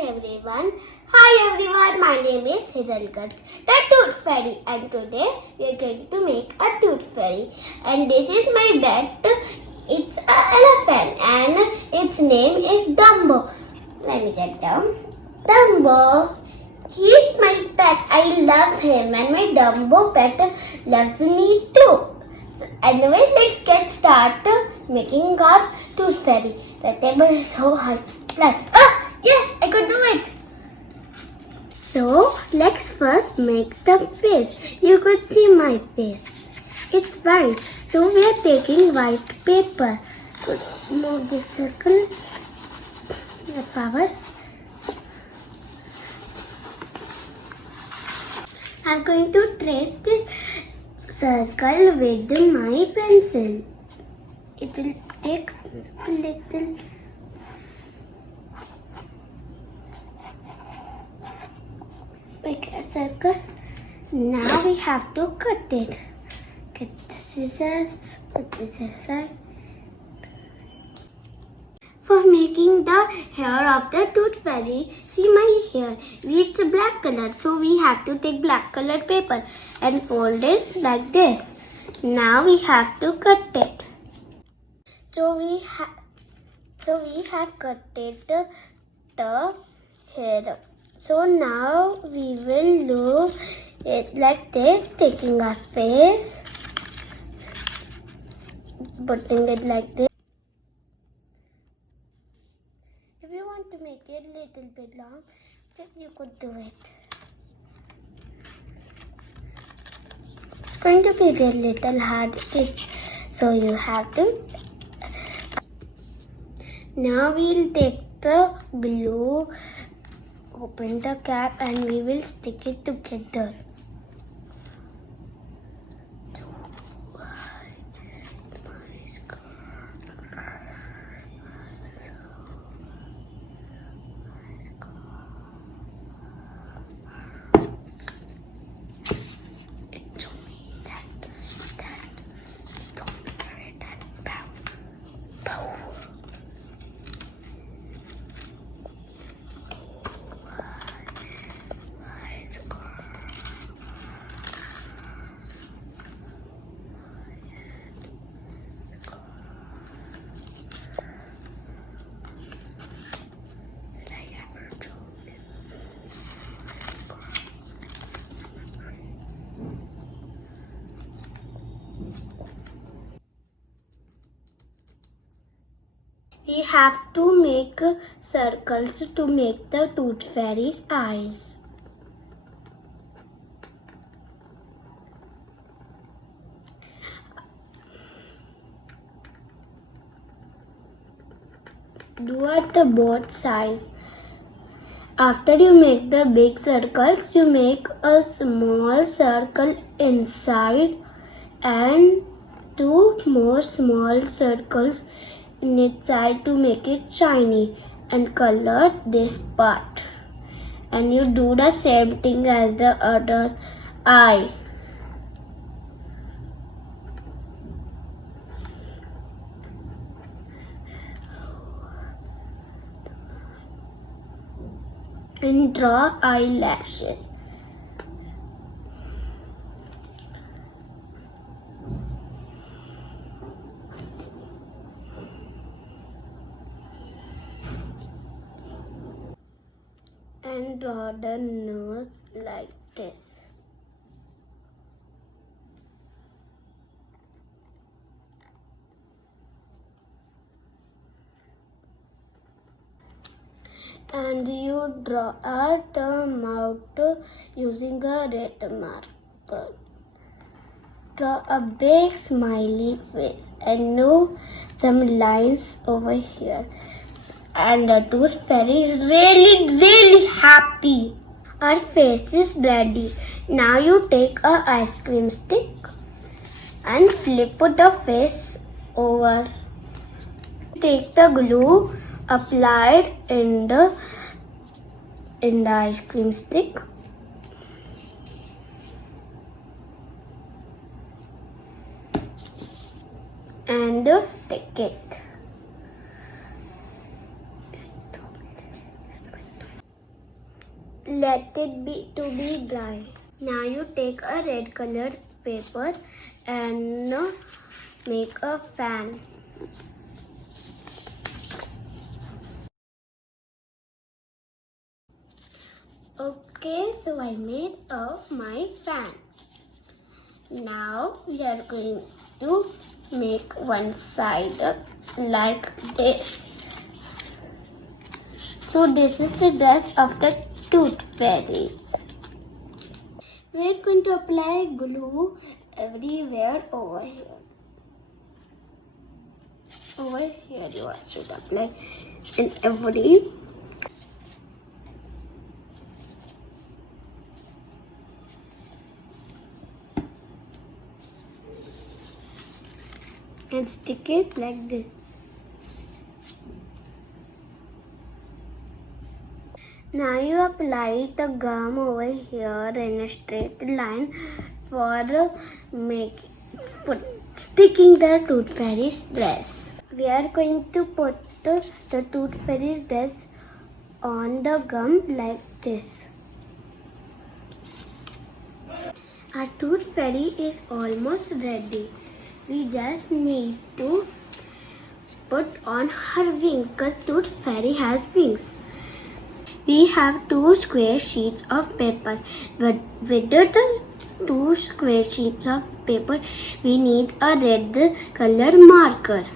everyone. Hi everyone, my name is Hiral the Tooth Fairy, and today we are going to make a Tooth Fairy. And this is my pet. It's an elephant and its name is Dumbo. Let me get down. Dumbo. He is my pet. I love him and my Dumbo pet loves me too. So anyways, let's get started making our Tooth Fairy. The table is so high. Yes, I could do it. So let's first make the face. You could see my face. It's white. So we are taking white paper. Could move this circle. The powers. I'm going to trace this circle with my pencil. It will take a little. Make a circle. Now we have to cut it. Get the scissors. Put this aside. For making the hair of the Tooth Fairy, see my hair. It's black color, so we have to take black colored paper and fold it like this. Now we have to cut it. So we have cut it the hair. So now we will do it like this, taking our face, putting it like this. If you want to make it a little bit long, then you could do it. It's going to be a little hard, so you have to. Now we'll take the glue. Open the cap and we will stick it together. We have to make circles to make the Tooth Fairy's eyes. Do at the both sides. After you make the big circles, you make a small circle inside and two more small circles inside to make it shiny and color this part. And you do the same thing as the other eye. And draw eyelashes. And draw the nose like this. And you draw out the mouth using a red marker. Draw a big smiley face and do some lines over here. And the Tooth Fairy is really happy. Our face is ready. Now you take a ice cream stick and flip the face over. Take the glue applied in the ice cream stick and stick it. let it be dry. Now you take a red colored paper and make a fan. Okay, so I made my fan. Now we are going to make one side like this. So this is the dress of the tooth fairies. We are going to apply glue everywhere over here. Over here you should apply in every. And stick it like this. Now you apply the gum over here in a straight line for sticking the tooth fairy's dress. We are going to put the tooth fairy's dress on the gum like this. Our tooth fairy is almost ready. We just need to put on her wing because tooth fairy has wings. We have 2 square sheets of paper. With the 2 square sheets of paper, we need a red color marker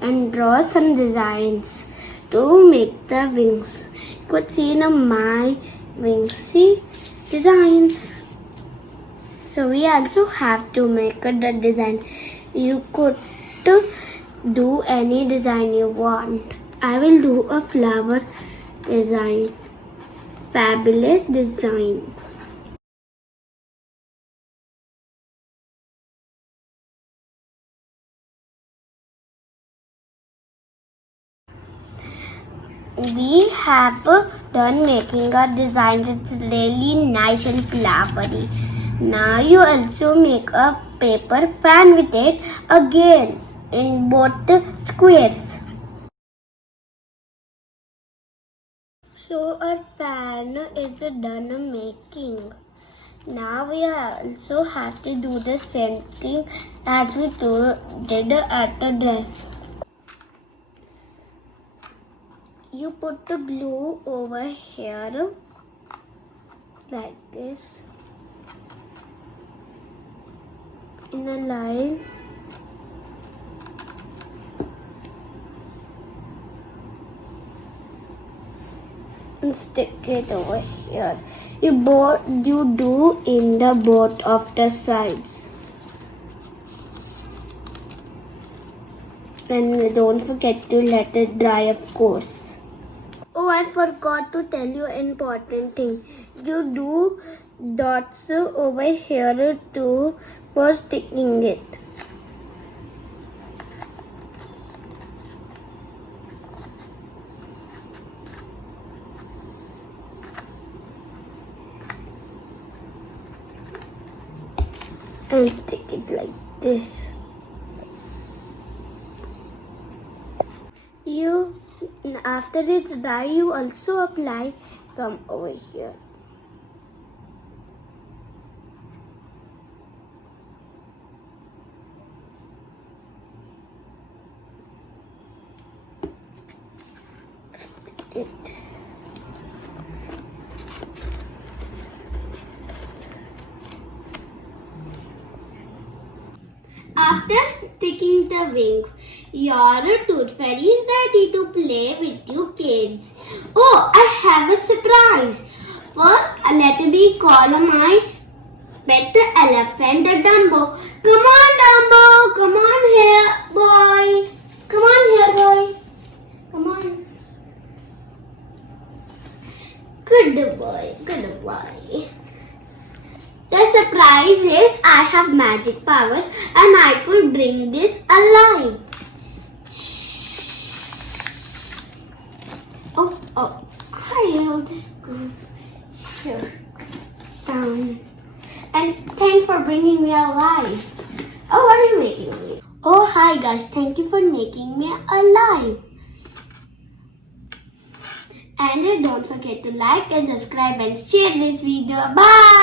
and draw some designs to make the wings. You could see in my wings, see designs. So we also have to make the design. You could do any design you want. I will do a flower design. Fabulous design. We have done making our designs. It's really nice and flowery. Now you also make a paper fan with it again in both the squares. So our fan is done making. Now we also have to do the same thing as we did at the dress. You put the glue over here like this in a line. And stick it over here. You do in the both of the sides. And don't forget to let it dry, of course. Oh, I forgot to tell you an important thing. You do dots over here too for sticking it. And stick it like this. After it's dry, you also apply gum over here. Stick it. After sticking the wings, your tooth fairy is ready to play with you kids. Oh, I have a surprise. First, let me call my pet elephant, Dumbo. Come on, Dumbo. Come on here, boy. Come on here, boy. Come on. Good boy. Good boy. The surprise is I have magic powers and I could bring this alive. Oh, I'll just go here, down. And thanks for bringing me alive. Oh, what are you making me? Oh, hi guys, thank you for making me alive. And don't forget to like and subscribe and share this video. Bye.